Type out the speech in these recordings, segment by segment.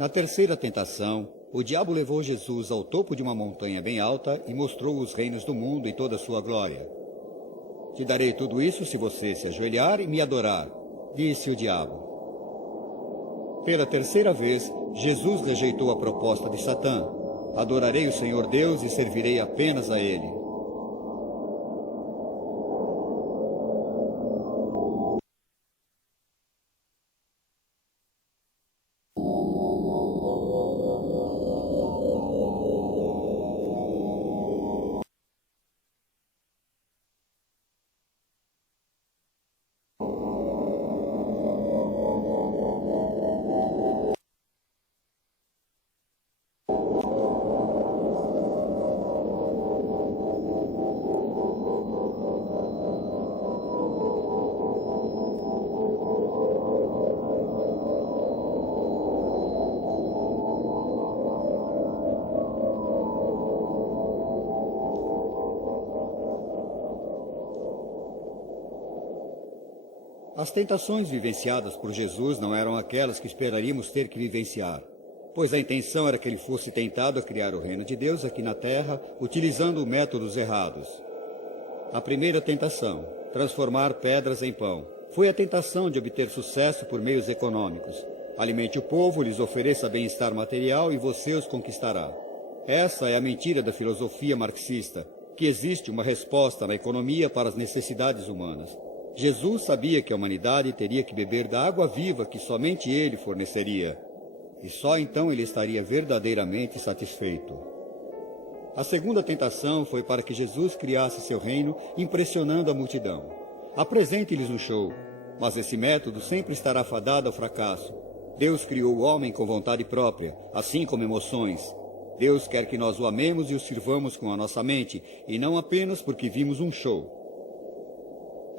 Na terceira tentação, o diabo levou Jesus ao topo de uma montanha bem alta e mostrou os reinos do mundo e toda a sua glória. Te darei tudo isso se você se ajoelhar e me adorar, disse o diabo. Pela terceira vez, Jesus rejeitou a proposta de Satã. Adorarei o Senhor Deus e servirei apenas a Ele. As tentações vivenciadas por Jesus não eram aquelas que esperaríamos ter que vivenciar, pois a intenção era que ele fosse tentado a criar o reino de Deus aqui na terra, utilizando métodos errados. A primeira tentação, transformar pedras em pão, foi a tentação de obter sucesso por meios econômicos. Alimente o povo, lhes ofereça bem-estar material e você os conquistará. Essa é a mentira da filosofia marxista, que existe uma resposta na economia para as necessidades humanas. Jesus sabia que a humanidade teria que beber da água viva que somente ele forneceria, e só então ele estaria verdadeiramente satisfeito. A segunda tentação foi para que Jesus criasse seu reino impressionando a multidão. Apresente-lhes um show, mas esse método sempre estará fadado ao fracasso. Deus criou o homem com vontade própria, assim como emoções. Deus quer que nós o amemos e o sirvamos com a nossa mente, e não apenas porque vimos um show.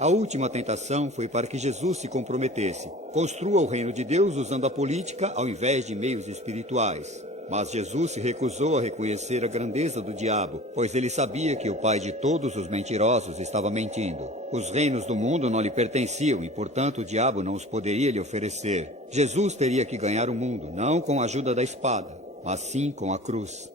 A última tentação foi para que Jesus se comprometesse. Construa o reino de Deus usando a política ao invés de meios espirituais. Mas Jesus se recusou a reconhecer a grandeza do diabo, pois ele sabia que o pai de todos os mentirosos estava mentindo. Os reinos do mundo não lhe pertenciam e, portanto, o diabo não os poderia lhe oferecer. Jesus teria que ganhar o mundo, não com a ajuda da espada, mas sim com a cruz.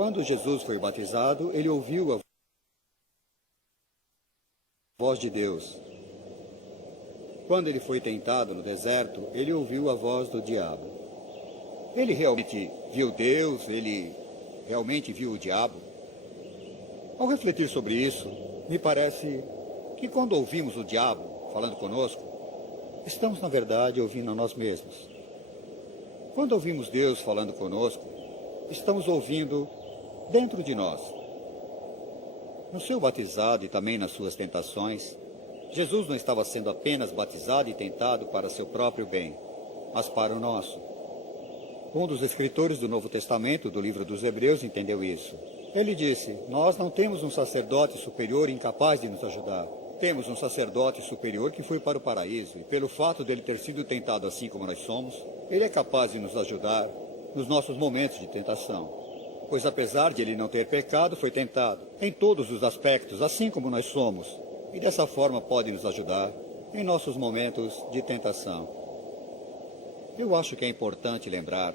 Quando Jesus foi batizado, ele ouviu a voz de Deus. Quando ele foi tentado no deserto, ele ouviu a voz do diabo. Ele realmente viu Deus? Ele realmente viu o diabo? Ao refletir sobre isso, me parece que quando ouvimos o diabo falando conosco, estamos, na verdade, ouvindo a nós mesmos. Quando ouvimos Deus falando conosco, estamos ouvindo dentro de nós. No seu batizado e também nas suas tentações, Jesus não estava sendo apenas batizado e tentado para seu próprio bem, mas para o nosso. Um dos escritores do Novo Testamento, do livro dos Hebreus, entendeu isso. Ele disse: nós não temos um sacerdote superior incapaz de nos ajudar. Temos um sacerdote superior que foi para o paraíso, e pelo fato dele ter sido tentado assim como nós somos, ele é capaz de nos ajudar nos nossos momentos de tentação. Pois apesar de ele não ter pecado, foi tentado em todos os aspectos, assim como nós somos, e dessa forma pode nos ajudar em nossos momentos de tentação. Eu acho que é importante lembrar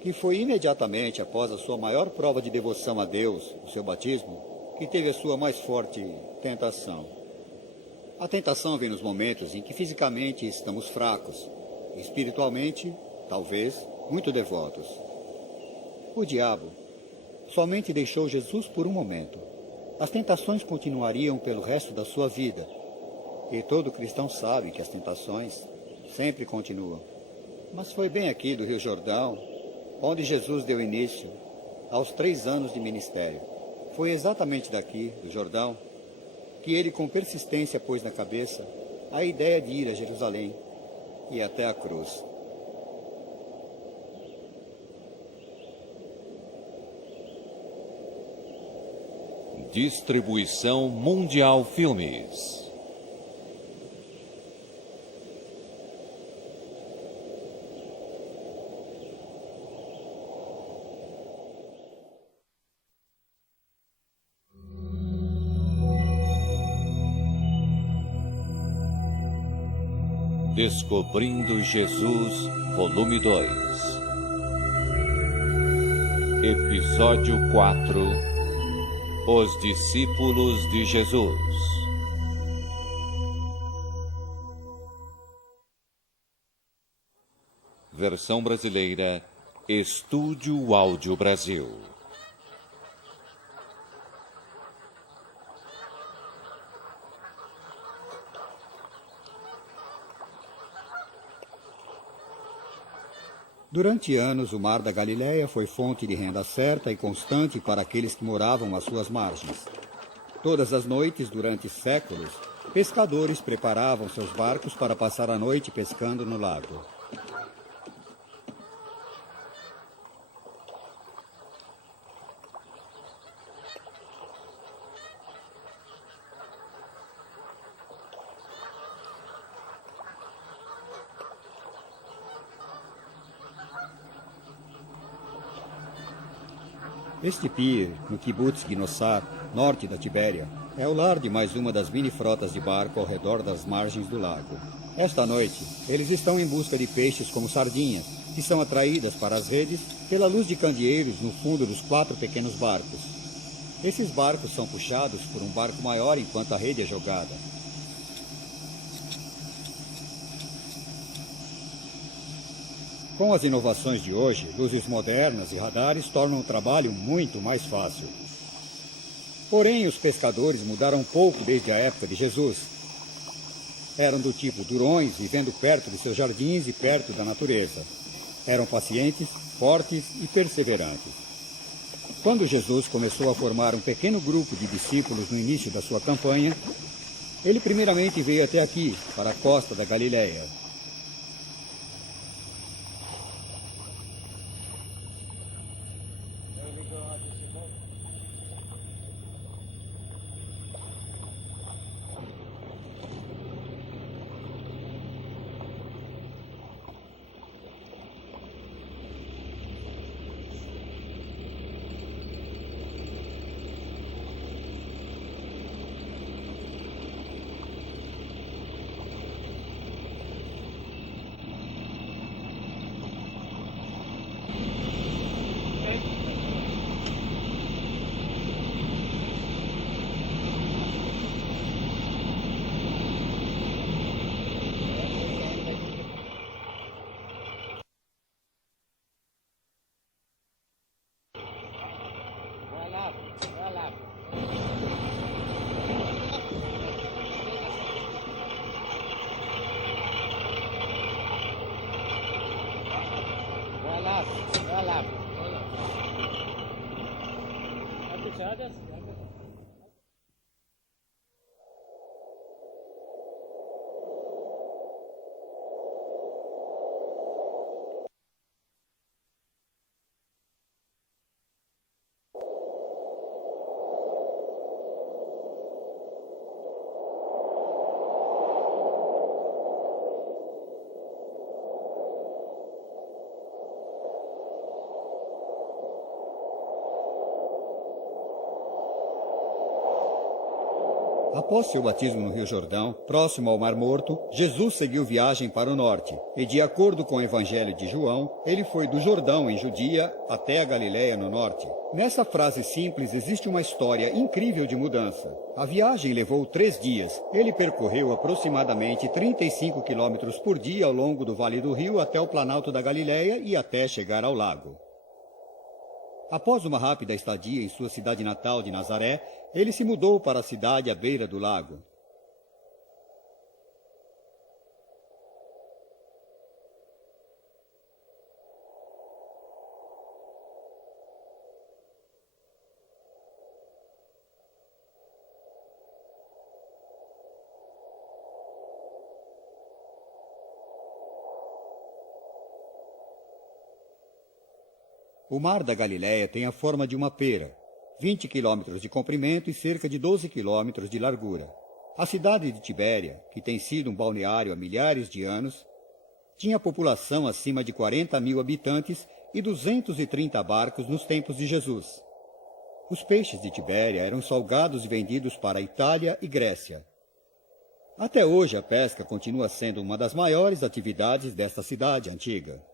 que foi imediatamente após a sua maior prova de devoção a Deus, o seu batismo, que teve a sua mais forte tentação. A tentação vem nos momentos em que fisicamente estamos fracos, e espiritualmente, talvez, muito devotos. O diabo somente deixou Jesus por um momento. As tentações continuariam pelo resto da sua vida. E todo cristão sabe que as tentações sempre continuam. Mas foi bem aqui do Rio Jordão, onde Jesus deu início aos 3 anos de ministério. Foi exatamente daqui, do Jordão, que ele com persistência pôs na cabeça a ideia de ir a Jerusalém e até a cruz. Distribuição Mundial Filmes. Descobrindo Jesus, volume 2. Episódio 4. Os discípulos de Jesus. Versão brasileira, Estúdio Áudio Brasil. Durante anos, o Mar da Galileia foi fonte de renda certa e constante para aqueles que moravam às suas margens. Todas as noites, durante séculos, pescadores preparavam seus barcos para passar a noite pescando no lago. Este pier, no Kibbutz Gnossar, norte da Tibéria, é o lar de mais uma das mini-frotas de barco ao redor das margens do lago. Esta noite, eles estão em busca de peixes como sardinhas, que são atraídas para as redes pela luz de candeeiros no fundo dos 4 pequenos barcos. Esses barcos são puxados por um barco maior enquanto a rede é jogada. Com as inovações de hoje, luzes modernas e radares tornam o trabalho muito mais fácil. Porém, os pescadores mudaram pouco desde a época de Jesus. Eram do tipo durões, vivendo perto de seus jardins e perto da natureza. Eram pacientes, fortes e perseverantes. Quando Jesus começou a formar um pequeno grupo de discípulos no início da sua campanha, ele primeiramente veio até aqui, para a costa da Galileia. Após seu batismo no Rio Jordão, próximo ao Mar Morto, Jesus seguiu viagem para o norte, e de acordo com o Evangelho de João, ele foi do Jordão, em Judia, até a Galileia, no norte. Nessa frase simples existe uma história incrível de mudança. A viagem levou 3 dias. Ele percorreu aproximadamente 35 quilômetros por dia ao longo do Vale do Rio até o Planalto da Galileia e até chegar ao lago. Após uma rápida estadia em sua cidade natal de Nazaré, ele se mudou para a cidade à beira do lago. O Mar da Galileia tem a forma de uma pera, 20 quilômetros de comprimento e cerca de 12 quilômetros de largura. A cidade de Tibéria, que tem sido um balneário há milhares de anos, tinha população acima de 40.000 habitantes e 230 barcos nos tempos de Jesus. Os peixes de Tibéria eram salgados e vendidos para a Itália e Grécia. Até hoje, a pesca continua sendo uma das maiores atividades desta cidade antiga.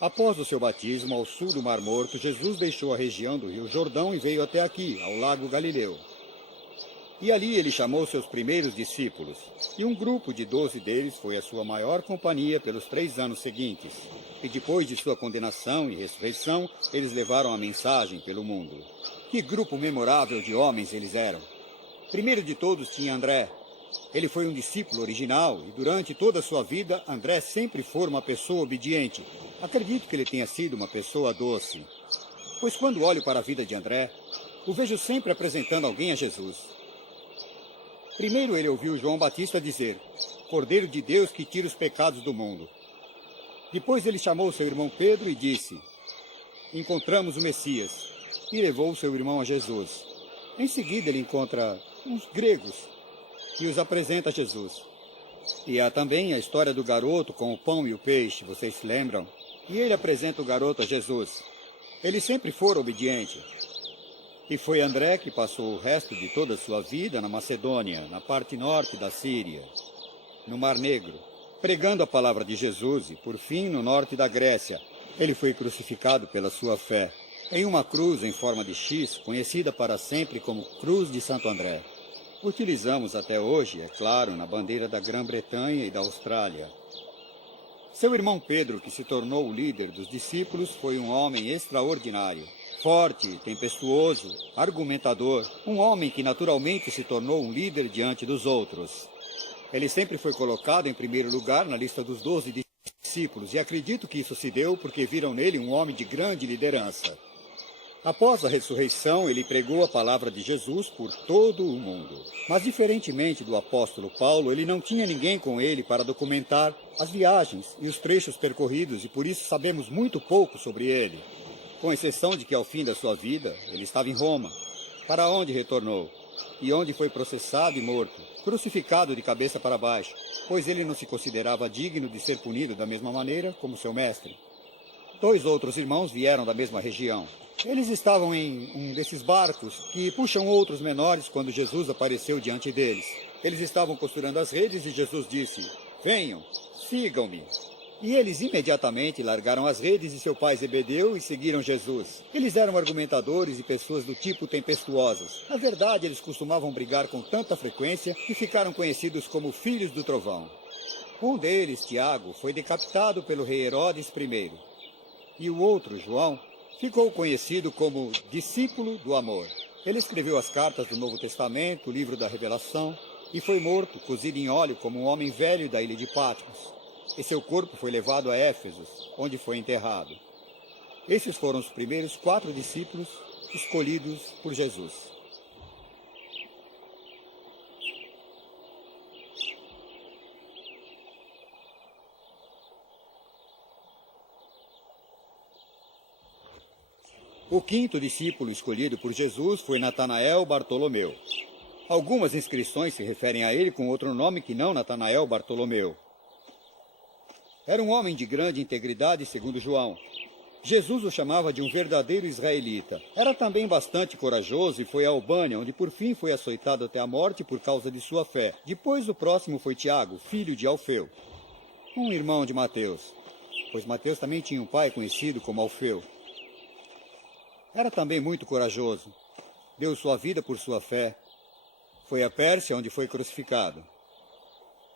Após o seu batismo ao sul do Mar Morto, Jesus deixou a região do Rio Jordão e veio até aqui, ao Lago Galileu. E ali ele chamou seus primeiros discípulos, e um grupo de 12 deles foi a sua maior companhia pelos 3 anos seguintes. E depois de sua condenação e ressurreição, eles levaram a mensagem pelo mundo. Que grupo memorável de homens eles eram! Primeiro de todos tinha André. Ele foi um discípulo original e durante toda a sua vida, André sempre foi uma pessoa obediente. Acredito que ele tenha sido uma pessoa doce. Pois quando olho para a vida de André, o vejo sempre apresentando alguém a Jesus. Primeiro ele ouviu João Batista dizer: Cordeiro de Deus que tira os pecados do mundo. Depois ele chamou seu irmão Pedro e disse: Encontramos o Messias. E levou seu irmão a Jesus. Em seguida ele encontra uns gregos e os apresenta a Jesus. E há também a história do garoto com o pão e o peixe, vocês se lembram? E ele apresenta o garoto a Jesus. Ele sempre foi obediente. E foi André que passou o resto de toda a sua vida na Macedônia, na parte norte da Síria, no Mar Negro, pregando a palavra de Jesus e, por fim, no norte da Grécia. Ele foi crucificado pela sua fé, em uma cruz em forma de X, conhecida para sempre como Cruz de Santo André. Utilizamos até hoje, é claro, na bandeira da Grã-Bretanha e da Austrália. Seu irmão Pedro, que se tornou o líder dos discípulos, foi um homem extraordinário. Forte, tempestuoso, argumentador, um homem que naturalmente se tornou um líder diante dos outros. Ele sempre foi colocado em primeiro lugar na lista dos 12 discípulos, e acredito que isso se deu porque viram nele um homem de grande liderança. Após a ressurreição, ele pregou a palavra de Jesus por todo o mundo. Mas, diferentemente do apóstolo Paulo, ele não tinha ninguém com ele para documentar as viagens e os trechos percorridos, e por isso sabemos muito pouco sobre ele. Com exceção de que, ao fim da sua vida, ele estava em Roma, para onde retornou, e onde foi processado e morto, crucificado de cabeça para baixo, pois ele não se considerava digno de ser punido da mesma maneira como seu mestre. 2 outros irmãos vieram da mesma região. Eles estavam em um desses barcos que puxam outros menores quando Jesus apareceu diante deles. Eles estavam costurando as redes e Jesus disse: Venham, sigam-me. E eles imediatamente largaram as redes de seu pai Zebedeu e seguiram Jesus. Eles eram argumentadores e pessoas do tipo tempestuosas. Na verdade, eles costumavam brigar com tanta frequência que ficaram conhecidos como filhos do trovão. Um deles, Tiago, foi decapitado pelo rei Herodes I. E o outro, João, ficou conhecido como discípulo do amor. Ele escreveu as cartas do Novo Testamento, o livro da Revelação, e foi morto, cozido em óleo, como um homem velho da ilha de Patmos. E seu corpo foi levado a Éfeso, onde foi enterrado. Esses foram os primeiros 4 discípulos escolhidos por Jesus. O 5º discípulo escolhido por Jesus foi Natanael Bartolomeu. Algumas inscrições se referem a ele com outro nome que não Natanael Bartolomeu. Era um homem de grande integridade, segundo João. Jesus o chamava de um verdadeiro israelita. Era também bastante corajoso e foi a Albânia, onde por fim foi açoitado até a morte por causa de sua fé. Depois o próximo foi Tiago, filho de Alfeu, um irmão de Mateus, pois Mateus também tinha um pai conhecido como Alfeu. Era também muito corajoso. Deu sua vida por sua fé. Foi a Pérsia, onde foi crucificado.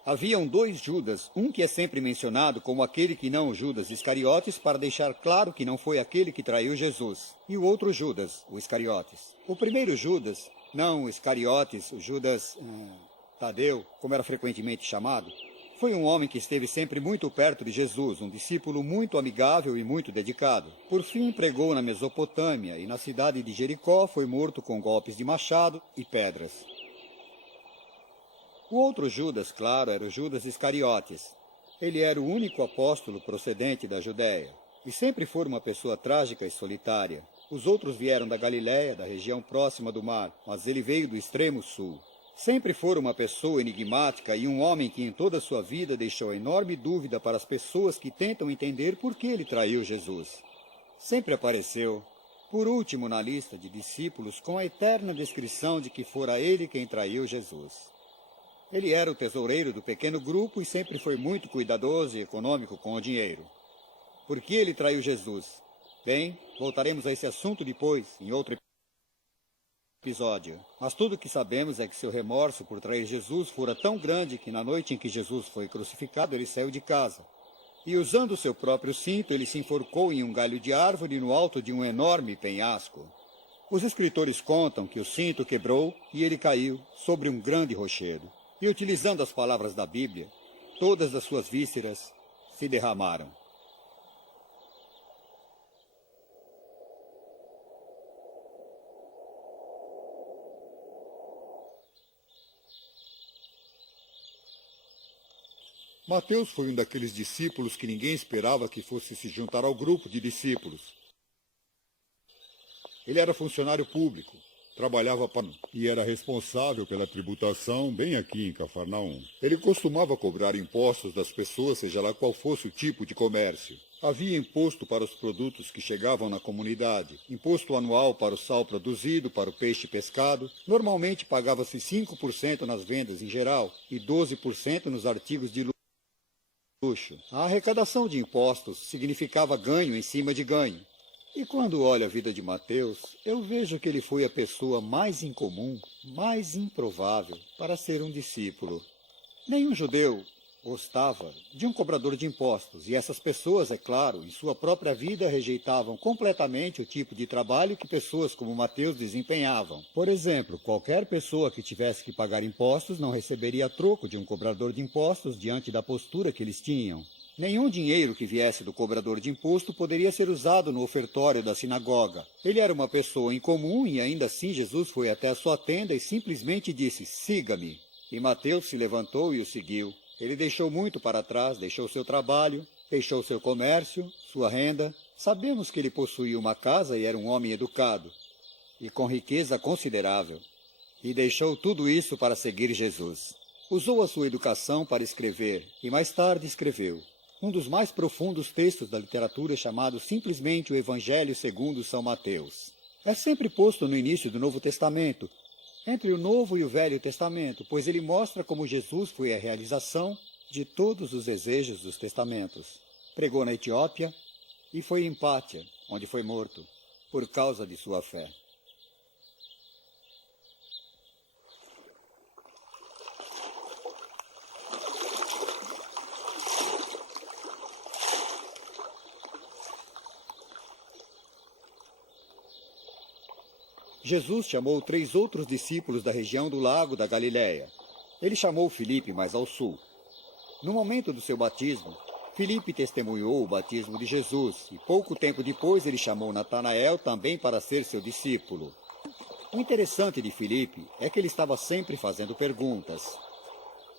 Haviam dois Judas, um que é sempre mencionado como aquele que não o Judas Iscariotes, para deixar claro que não foi aquele que traiu Jesus, e o outro Judas, o Iscariotes. O primeiro Judas, não o Iscariotes, o Judas Tadeu, como era frequentemente chamado, foi um homem que esteve sempre muito perto de Jesus, um discípulo muito amigável e muito dedicado. Por fim, pregou na Mesopotâmia e na cidade de Jericó foi morto com golpes de machado e pedras. O outro Judas, claro, era o Judas Iscariotes. Ele era o único apóstolo procedente da Judéia, e sempre foi uma pessoa trágica e solitária. Os outros vieram da Galiléia, da região próxima do mar, mas ele veio do extremo sul. Sempre foi uma pessoa enigmática e um homem que em toda a sua vida deixou enorme dúvida para as pessoas que tentam entender por que ele traiu Jesus. Sempre apareceu, por último na lista de discípulos, com a eterna descrição de que fora ele quem traiu Jesus. Ele era o tesoureiro do pequeno grupo e sempre foi muito cuidadoso e econômico com o dinheiro. Por que ele traiu Jesus? Bem, voltaremos a esse assunto depois, em outro episódio. Mas tudo o que sabemos é que seu remorso por trair Jesus fora tão grande que na noite em que Jesus foi crucificado, ele saiu de casa. E usando seu próprio cinto, ele se enforcou em um galho de árvore no alto de um enorme penhasco. Os escritores contam que o cinto quebrou e ele caiu sobre um grande rochedo. E utilizando as palavras da Bíblia, todas as suas vísceras se derramaram. Mateus foi um daqueles discípulos que ninguém esperava que fosse se juntar ao grupo de discípulos. Ele era funcionário público. Trabalhava e era responsável pela tributação bem aqui em Cafarnaum. Ele costumava cobrar impostos das pessoas, seja lá qual fosse o tipo de comércio. Havia imposto para os produtos que chegavam na comunidade, imposto anual para o sal produzido, para o peixe pescado. Normalmente pagava-se 5% nas vendas em geral e 12% nos artigos de luxo. A arrecadação de impostos significava ganho em cima de ganho. E quando olho a vida de Mateus, eu vejo que ele foi a pessoa mais incomum, mais improvável para ser um discípulo. Nenhum judeu gostava de um cobrador de impostos, e essas pessoas, é claro, em sua própria vida rejeitavam completamente o tipo de trabalho que pessoas como Mateus desempenhavam. Por exemplo, qualquer pessoa que tivesse que pagar impostos não receberia troco de um cobrador de impostos diante da postura que eles tinham. Nenhum dinheiro que viesse do cobrador de imposto poderia ser usado no ofertório da sinagoga. Ele era uma pessoa incomum e ainda assim Jesus foi até a sua tenda e simplesmente disse, siga-me. E Mateus se levantou e o seguiu. Ele deixou muito para trás, deixou seu trabalho, deixou seu comércio, sua renda. Sabemos que ele possuía uma casa e era um homem educado, e com riqueza considerável. E deixou tudo isso para seguir Jesus. Usou a sua educação para escrever, e mais tarde escreveu um dos mais profundos textos da literatura chamado simplesmente o Evangelho segundo São Mateus. É sempre posto no início do Novo Testamento, entre o Novo e o Velho Testamento, pois ele mostra como Jesus foi a realização de todos os desejos dos testamentos. Pregou na Etiópia e foi em Pátia, onde foi morto, por causa de sua fé. Jesus chamou 3 outros discípulos da região do lago da Galiléia. Ele chamou Filipe mais ao sul. No momento do seu batismo, Filipe testemunhou o batismo de Jesus e pouco tempo depois ele chamou Natanael também para ser seu discípulo. O interessante de Filipe é que ele estava sempre fazendo perguntas.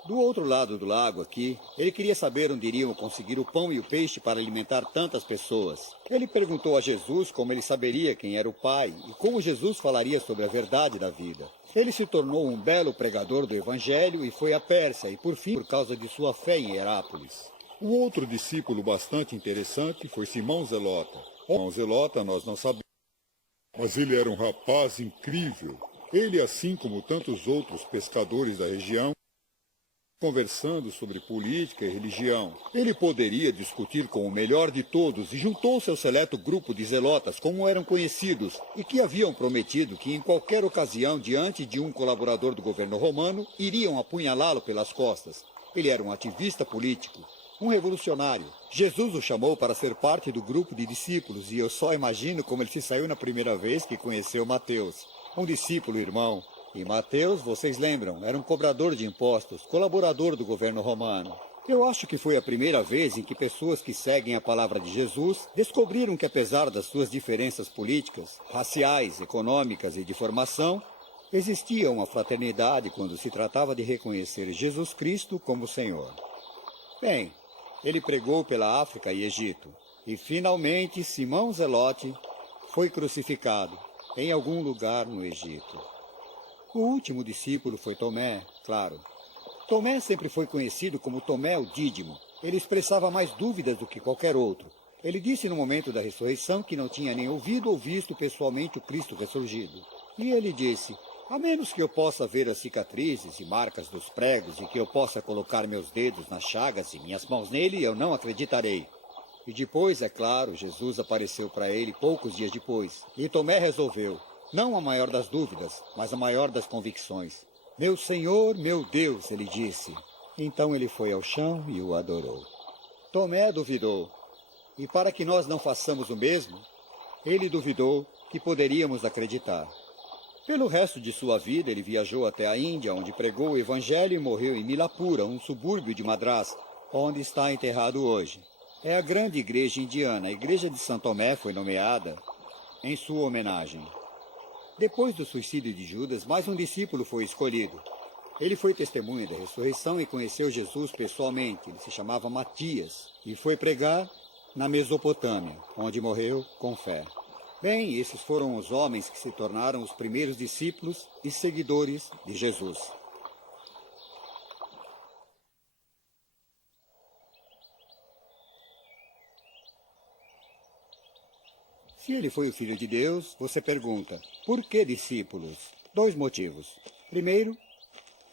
Do outro lado do lago aqui, ele queria saber onde iriam conseguir o pão e o peixe para alimentar tantas pessoas. Ele perguntou a Jesus como ele saberia quem era o Pai e como Jesus falaria sobre a verdade da vida. Ele se tornou um belo pregador do Evangelho e foi à Pérsia, e por fim, por causa de sua fé em Herápolis. O outro discípulo bastante interessante foi Simão Zelota. Simão Zelota nós não sabemos, mas ele era um rapaz incrível. Ele, assim como tantos outros pescadores da região, conversando sobre política e religião. Ele poderia discutir com o melhor de todos e juntou-se ao seleto grupo de zelotas, como eram conhecidos, e que haviam prometido que em qualquer ocasião, diante de um colaborador do governo romano, iriam apunhalá-lo pelas costas. Ele era um ativista político, um revolucionário. Jesus o chamou para ser parte do grupo de discípulos e eu só imagino como ele se saiu na primeira vez que conheceu Mateus, um discípulo irmão. E Mateus, vocês lembram, era um cobrador de impostos, colaborador do governo romano. Eu acho que foi a primeira vez em que pessoas que seguem a palavra de Jesus descobriram que, apesar das suas diferenças políticas, raciais, econômicas e de formação, existia uma fraternidade quando se tratava de reconhecer Jesus Cristo como Senhor. Bem, ele pregou pela África e Egito, e finalmente Simão Zelote foi crucificado em algum lugar no Egito. O último discípulo foi Tomé, claro. Tomé sempre foi conhecido como Tomé o Dídimo. Ele expressava mais dúvidas do que qualquer outro. Ele disse no momento da ressurreição que não tinha nem ouvido ou visto pessoalmente o Cristo ressurgido. E ele disse: a menos que eu possa ver as cicatrizes e marcas dos pregos e que eu possa colocar meus dedos nas chagas e minhas mãos nele, eu não acreditarei. E depois, é claro, Jesus apareceu para ele poucos dias depois. E Tomé resolveu, não a maior das dúvidas, mas a maior das convicções. Meu Senhor, meu Deus, ele disse. Então ele foi ao chão e o adorou. Tomé duvidou. E para que nós não façamos o mesmo, ele duvidou que poderíamos acreditar. Pelo resto de sua vida, ele viajou até a Índia, onde pregou o Evangelho e morreu em Milapura, um subúrbio de Madrás, onde está enterrado hoje. É a grande igreja indiana. A igreja de São Tomé foi nomeada em sua homenagem. Depois do suicídio de Judas, mais um discípulo foi escolhido. Ele foi testemunha da ressurreição e conheceu Jesus pessoalmente. Ele se chamava Matias e foi pregar na Mesopotâmia, onde morreu com fé. Bem, esses foram os homens que se tornaram os primeiros discípulos e seguidores de Jesus. Se ele foi o Filho de Deus, você pergunta, por que discípulos? 2 motivos. Primeiro,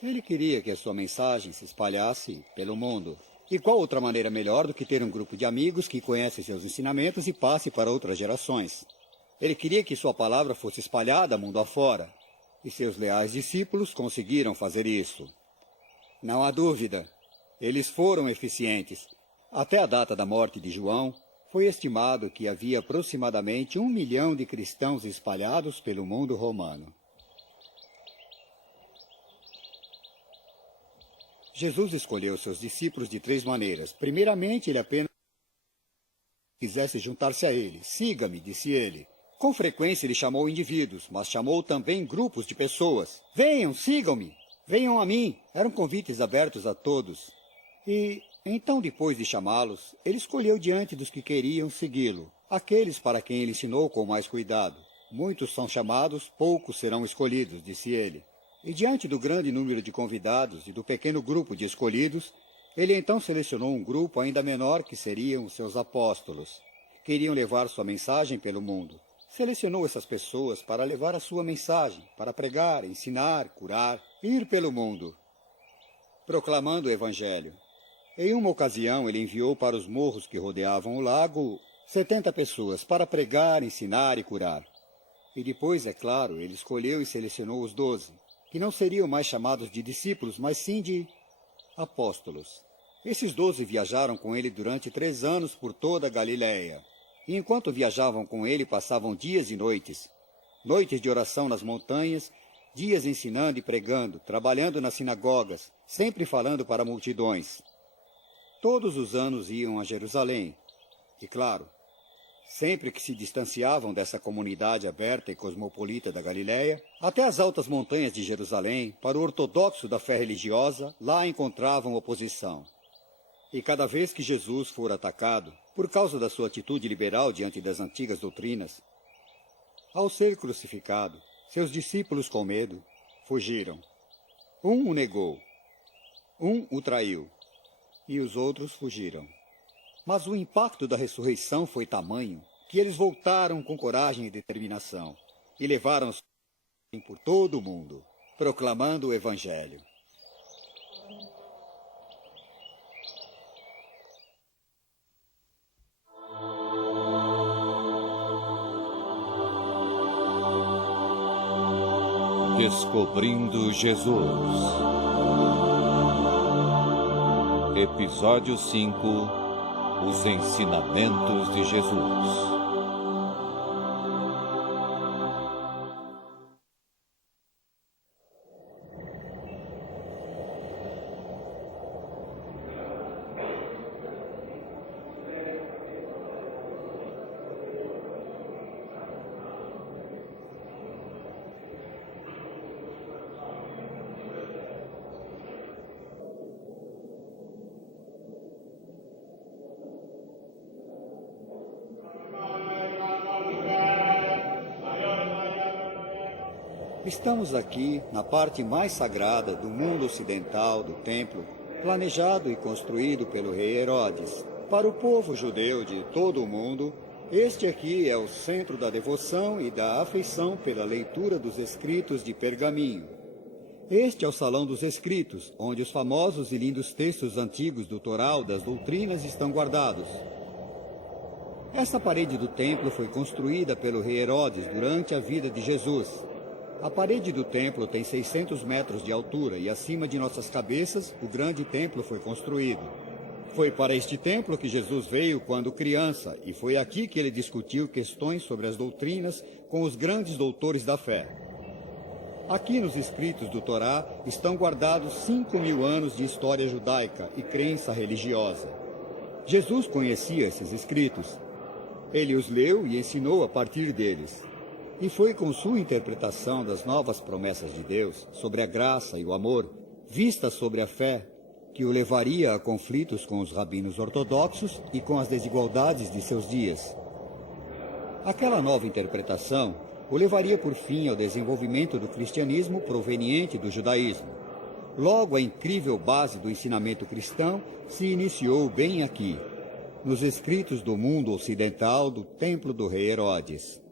ele queria que a sua mensagem se espalhasse pelo mundo. E qual outra maneira melhor do que ter um grupo de amigos que conhece seus ensinamentos e passe para outras gerações? Ele queria que sua palavra fosse espalhada mundo afora. E seus leais discípulos conseguiram fazer isso. Não há dúvida, eles foram eficientes. Até a data da morte de João, foi estimado que havia aproximadamente 1 milhão de cristãos espalhados pelo mundo romano. Jesus escolheu seus discípulos de 3 maneiras. Primeiramente, ele apenas quisesse juntar-se a ele. Siga-me, disse ele. Com frequência ele chamou indivíduos, mas chamou também grupos de pessoas. Venham, sigam-me, venham a mim. Eram convites abertos a todos. E então, depois de chamá-los, ele escolheu diante dos que queriam segui-lo, aqueles para quem ele ensinou com mais cuidado. Muitos são chamados, poucos serão escolhidos, disse ele. E diante do grande número de convidados e do pequeno grupo de escolhidos, ele então selecionou um grupo ainda menor que seriam os seus apóstolos, que iriam levar sua mensagem pelo mundo. Selecionou essas pessoas para levar a sua mensagem, para pregar, ensinar, curar, ir pelo mundo, proclamando o Evangelho. Em uma ocasião, ele enviou para os morros que rodeavam o lago 70 pessoas para pregar, ensinar e curar. E depois, é claro, ele escolheu e selecionou os 12, que não seriam mais chamados de discípulos, mas sim de apóstolos. Esses 12 viajaram com ele durante 3 anos por toda a Galiléia. E enquanto viajavam com ele, passavam dias e noites. Noites de oração nas montanhas, dias ensinando e pregando, trabalhando nas sinagogas, sempre falando para multidões. Todos os anos iam a Jerusalém. E claro, sempre que se distanciavam dessa comunidade aberta e cosmopolita da Galiléia, até as altas montanhas de Jerusalém, para o ortodoxo da fé religiosa, lá encontravam oposição. E cada vez que Jesus for atacado, por causa da sua atitude liberal diante das antigas doutrinas, ao ser crucificado, seus discípulos com medo fugiram. Um o negou, um o traiu, e os outros fugiram. Mas o impacto da ressurreição foi tamanho que eles voltaram com coragem e determinação e levaram por todo o mundo, proclamando o Evangelho. Descobrindo Jesus. Episódio 5. Os ensinamentos de Jesus. Estamos aqui na parte mais sagrada do mundo ocidental do templo, planejado e construído pelo rei Herodes. Para o povo judeu de todo o mundo, este aqui é o centro da devoção e da afeição pela leitura dos escritos de pergaminho. Este é o Salão dos Escritos, onde os famosos e lindos textos antigos do Toral das doutrinas estão guardados. Esta parede do templo foi construída pelo rei Herodes durante a vida de Jesus. A parede do templo tem 600 metros de altura e acima de nossas cabeças o grande templo foi construído. Foi para este templo que Jesus veio quando criança e foi aqui que ele discutiu questões sobre as doutrinas com os grandes doutores da fé. Aqui nos escritos do Torá estão guardados 5.000 anos de história judaica e crença religiosa. Jesus conhecia esses escritos. Ele os leu e ensinou a partir deles. E foi com sua interpretação das novas promessas de Deus sobre a graça e o amor, vistas sobre a fé, que o levaria a conflitos com os rabinos ortodoxos e com as desigualdades de seus dias. Aquela nova interpretação o levaria por fim ao desenvolvimento do cristianismo proveniente do judaísmo. Logo, a incrível base do ensinamento cristão se iniciou bem aqui, nos escritos do mundo ocidental do templo do rei Herodes.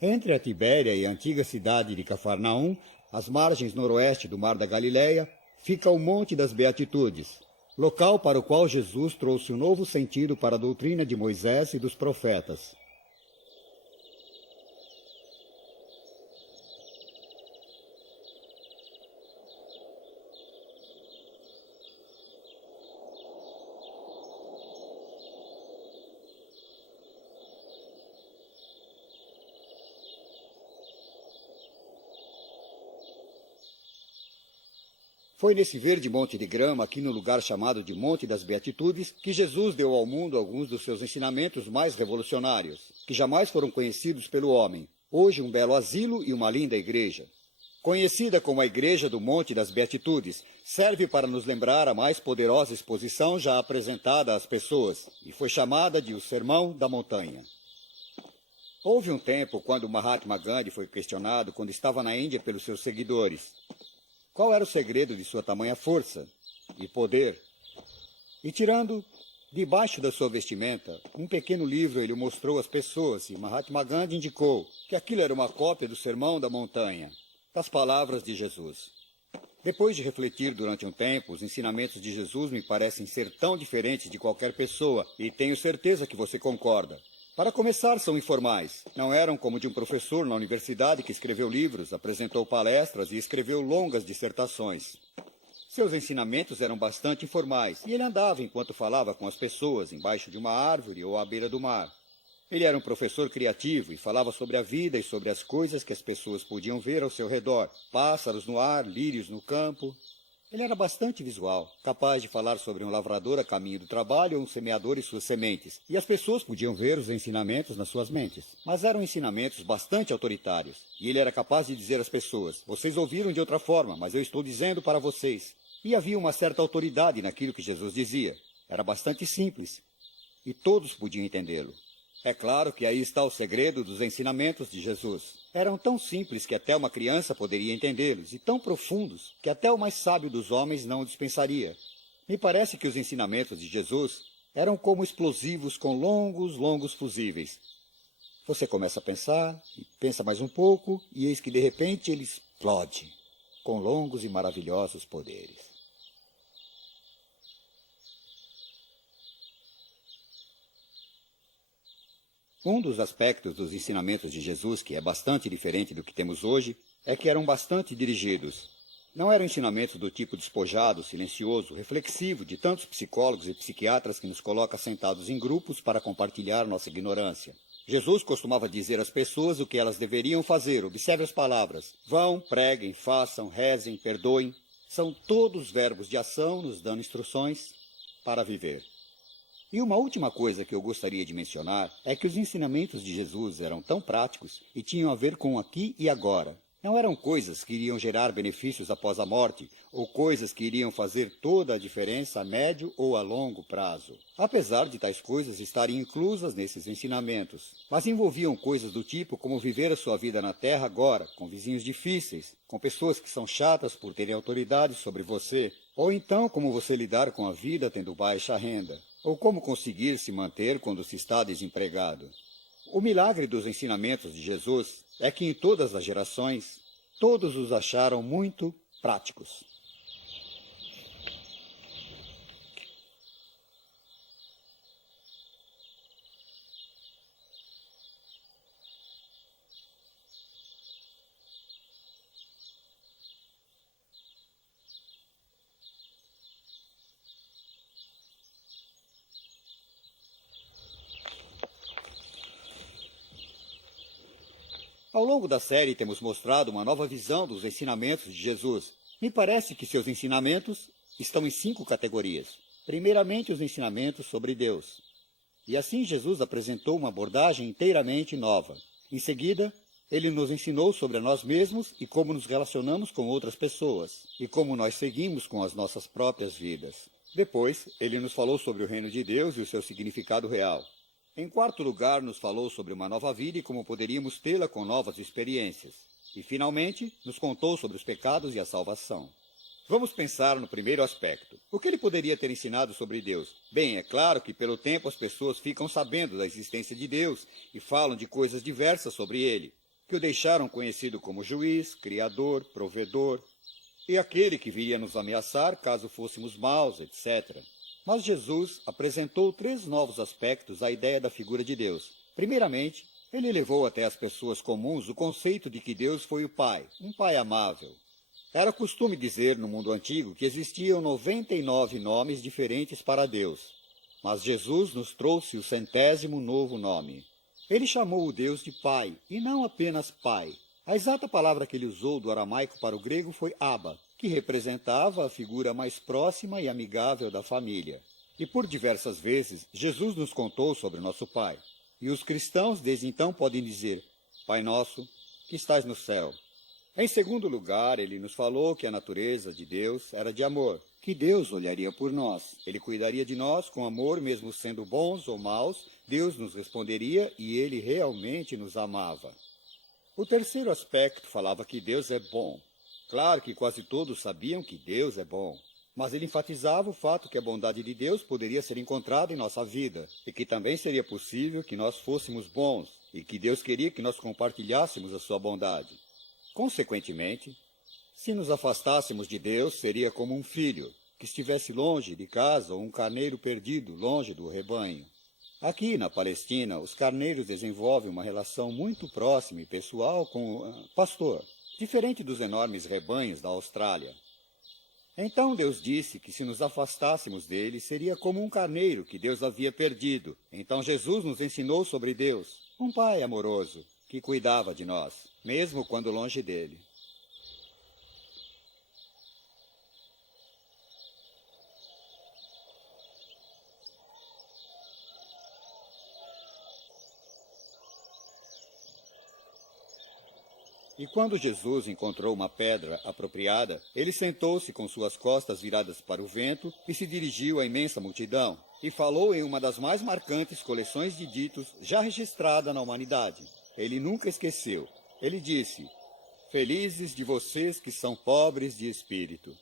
Entre a Tibéria e a antiga cidade de Cafarnaum, às margens noroeste do Mar da Galileia, fica o Monte das Beatitudes, local para o qual Jesus trouxe um novo sentido para a doutrina de Moisés e dos profetas. Foi nesse verde monte de grama, aqui no lugar chamado de Monte das Beatitudes, que Jesus deu ao mundo alguns dos seus ensinamentos mais revolucionários, que jamais foram conhecidos pelo homem. Hoje, um belo asilo e uma linda igreja. Conhecida como a Igreja do Monte das Beatitudes, serve para nos lembrar a mais poderosa exposição já apresentada às pessoas, e foi chamada de o Sermão da Montanha. Houve um tempo quando Mahatma Gandhi foi questionado quando estava na Índia pelos seus seguidores. Qual era o segredo de sua tamanha força e poder? E tirando debaixo da sua vestimenta um pequeno livro, ele o mostrou às pessoas e Mahatma Gandhi indicou que aquilo era uma cópia do Sermão da Montanha, das palavras de Jesus. Depois de refletir durante um tempo, os ensinamentos de Jesus me parecem ser tão diferentes de qualquer pessoa e tenho certeza que você concorda. Para começar, são informais. Não eram como de um professor na universidade que escreveu livros, apresentou palestras e escreveu longas dissertações. Seus ensinamentos eram bastante informais e ele andava enquanto falava com as pessoas, embaixo de uma árvore ou à beira do mar. Ele era um professor criativo e falava sobre a vida e sobre as coisas que as pessoas podiam ver ao seu redor. Pássaros no ar, lírios no campo. Ele era bastante visual, capaz de falar sobre um lavrador a caminho do trabalho ou um semeador e suas sementes. E as pessoas podiam ver os ensinamentos nas suas mentes. Mas eram ensinamentos bastante autoritários. E ele era capaz de dizer às pessoas, vocês ouviram de outra forma, mas eu estou dizendo para vocês. E havia uma certa autoridade naquilo que Jesus dizia. Era bastante simples. E todos podiam entendê-lo. É claro que aí está o segredo dos ensinamentos de Jesus. Eram tão simples que até uma criança poderia entendê-los, e tão profundos que até o mais sábio dos homens não o dispensaria. Me parece que os ensinamentos de Jesus eram como explosivos com longos fusíveis. Você começa a pensar, e pensa mais um pouco, e eis que de repente ele explode, com longos e maravilhosos poderes. Um dos aspectos dos ensinamentos de Jesus, que é bastante diferente do que temos hoje, é que eram bastante dirigidos. Não eram ensinamentos do tipo despojado, silencioso, reflexivo de tantos psicólogos e psiquiatras que nos coloca sentados em grupos para compartilhar nossa ignorância. Jesus costumava dizer às pessoas o que elas deveriam fazer. Observe as palavras. Vão, preguem, façam, rezem, perdoem. São todos verbos de ação nos dando instruções para viver. E uma última coisa que eu gostaria de mencionar é que os ensinamentos de Jesus eram tão práticos e tinham a ver com o aqui e agora. Não eram coisas que iriam gerar benefícios após a morte, ou coisas que iriam fazer toda a diferença a médio ou a longo prazo. Apesar de tais coisas estarem inclusas nesses ensinamentos, mas envolviam coisas do tipo como viver a sua vida na Terra agora, com vizinhos difíceis, com pessoas que são chatas por terem autoridade sobre você, ou então como você lidar com a vida tendo baixa renda, ou como conseguir se manter quando se está desempregado. O milagre dos ensinamentos de Jesus é que em todas as gerações, todos os acharam muito práticos. Ao longo da série temos mostrado uma nova visão dos ensinamentos de Jesus. Me parece que seus ensinamentos estão em 5 categorias. Primeiramente, os ensinamentos sobre Deus. E assim Jesus apresentou uma abordagem inteiramente nova. Em seguida, ele nos ensinou sobre nós mesmos e como nos relacionamos com outras pessoas, e como nós seguimos com as nossas próprias vidas. Depois, ele nos falou sobre o reino de Deus e o seu significado real. Em quarto lugar, nos falou sobre uma nova vida e como poderíamos tê-la com novas experiências. E, finalmente, nos contou sobre os pecados e a salvação. Vamos pensar no primeiro aspecto. O que ele poderia ter ensinado sobre Deus? Bem, é claro que pelo tempo as pessoas ficam sabendo da existência de Deus e falam de coisas diversas sobre ele, que o deixaram conhecido como juiz, criador, provedor, e aquele que viria nos ameaçar caso fôssemos maus, etc. Mas Jesus apresentou 3 novos aspectos à ideia da figura de Deus. Primeiramente, ele levou até as pessoas comuns o conceito de que Deus foi o Pai, um Pai amável. Era costume dizer no mundo antigo que existiam 99 nomes diferentes para Deus. Mas Jesus nos trouxe o 100º novo nome. Ele chamou o Deus de Pai, e não apenas Pai. A exata palavra que ele usou do aramaico para o grego foi Abba, que representava a figura mais próxima e amigável da família. E por diversas vezes, Jesus nos contou sobre nosso Pai. E os cristãos desde então podem dizer: Pai nosso, que estais no céu. Em segundo lugar, ele nos falou que a natureza de Deus era de amor, que Deus olharia por nós. Ele cuidaria de nós com amor, mesmo sendo bons ou maus, Deus nos responderia e ele realmente nos amava. O terceiro aspecto falava que Deus é bom. Claro que quase todos sabiam que Deus é bom, mas ele enfatizava o fato que a bondade de Deus poderia ser encontrada em nossa vida e que também seria possível que nós fôssemos bons e que Deus queria que nós compartilhássemos a sua bondade. Consequentemente, se nos afastássemos de Deus, seria como um filho que estivesse longe de casa ou um carneiro perdido longe do rebanho. Aqui na Palestina, os carneiros desenvolvem uma relação muito próxima e pessoal com o pastor, diferente dos enormes rebanhos da Austrália. Então Deus disse que se nos afastássemos dele, seria como um carneiro que Deus havia perdido. Então Jesus nos ensinou sobre Deus, um Pai amoroso, que cuidava de nós, mesmo quando longe dele. E quando Jesus encontrou uma pedra apropriada, ele sentou-se com suas costas viradas para o vento e se dirigiu à imensa multidão, e falou em uma das mais marcantes coleções de ditos já registrada na humanidade. Ele nunca esqueceu. Ele disse: Felizes de vocês que são pobres de espírito,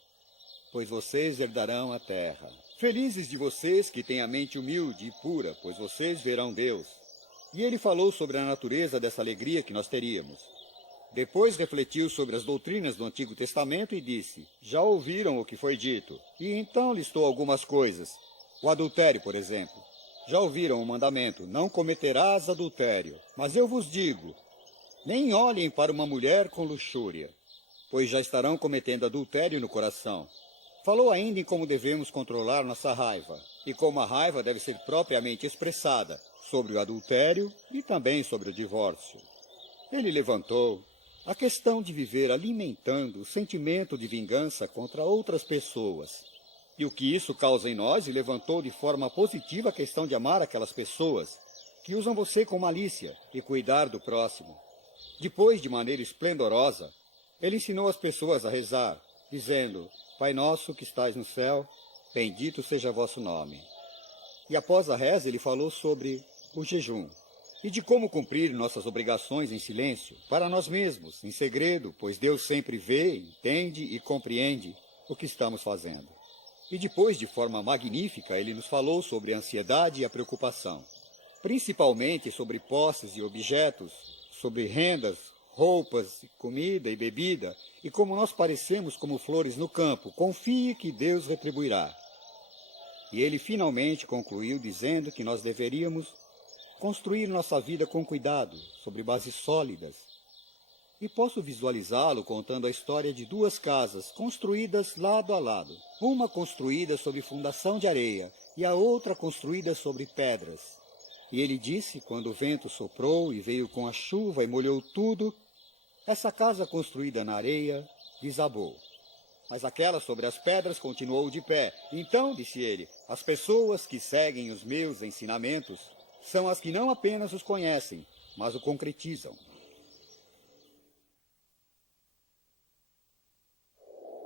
pois vocês herdarão a terra. Felizes de vocês que têm a mente humilde e pura, pois vocês verão Deus. E ele falou sobre a natureza dessa alegria que nós teríamos. Depois refletiu sobre as doutrinas do Antigo Testamento e disse: Já ouviram o que foi dito? E então listou algumas coisas. O adultério, por exemplo. Já ouviram o mandamento: não cometerás adultério. Mas eu vos digo, nem olhem para uma mulher com luxúria, pois já estarão cometendo adultério no coração. Falou ainda em como devemos controlar nossa raiva, e como a raiva deve ser propriamente expressada, sobre o adultério e também sobre o divórcio. Ele levantou a questão de viver alimentando o sentimento de vingança contra outras pessoas, e o que isso causa em nós, e levantou de forma positiva a questão de amar aquelas pessoas que usam você com malícia e cuidar do próximo. Depois, de maneira esplendorosa, ele ensinou as pessoas a rezar, dizendo: Pai nosso que estais no céu, bendito seja vosso nome. E após a reza, ele falou sobre o jejum e de como cumprir nossas obrigações em silêncio, para nós mesmos, em segredo, pois Deus sempre vê, entende e compreende o que estamos fazendo. E depois, de forma magnífica, ele nos falou sobre a ansiedade e a preocupação, principalmente sobre posses e objetos, sobre rendas, roupas, comida e bebida, e como nós parecemos como flores no campo. Confie que Deus retribuirá. E ele finalmente concluiu dizendo que nós deveríamos construir nossa vida com cuidado, sobre bases sólidas. E posso visualizá-lo contando a história de duas casas construídas lado a lado, uma construída sobre fundação de areia e a outra construída sobre pedras. E ele disse, quando o vento soprou e veio com a chuva e molhou tudo, essa casa construída na areia desabou. Mas aquela sobre as pedras continuou de pé. Então, disse ele, as pessoas que seguem os meus ensinamentos são as que não apenas os conhecem, mas o concretizam.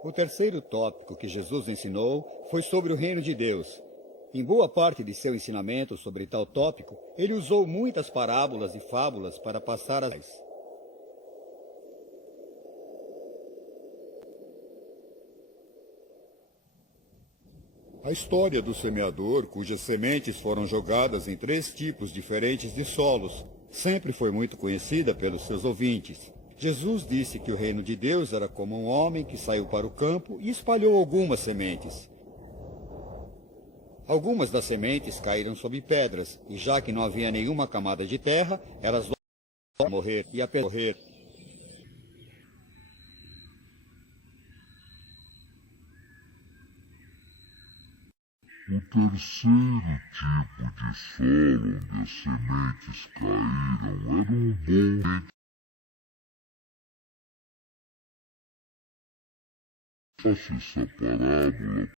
O terceiro tópico que Jesus ensinou foi sobre o reino de Deus. Em boa parte de seu ensinamento sobre tal tópico, ele usou muitas parábolas e fábulas para passar as... A história do semeador, cujas sementes foram jogadas em 3 tipos diferentes de solos, sempre foi muito conhecida pelos seus ouvintes. Jesus disse que o reino de Deus era como um homem que saiu para o campo e espalhou algumas sementes. Algumas das sementes caíram sobre pedras, e já que não havia nenhuma camada de terra, elas vão morrer e a morrer. O terceiro tipo de solo onde as sementes caíram era um bom. Faça essa parábola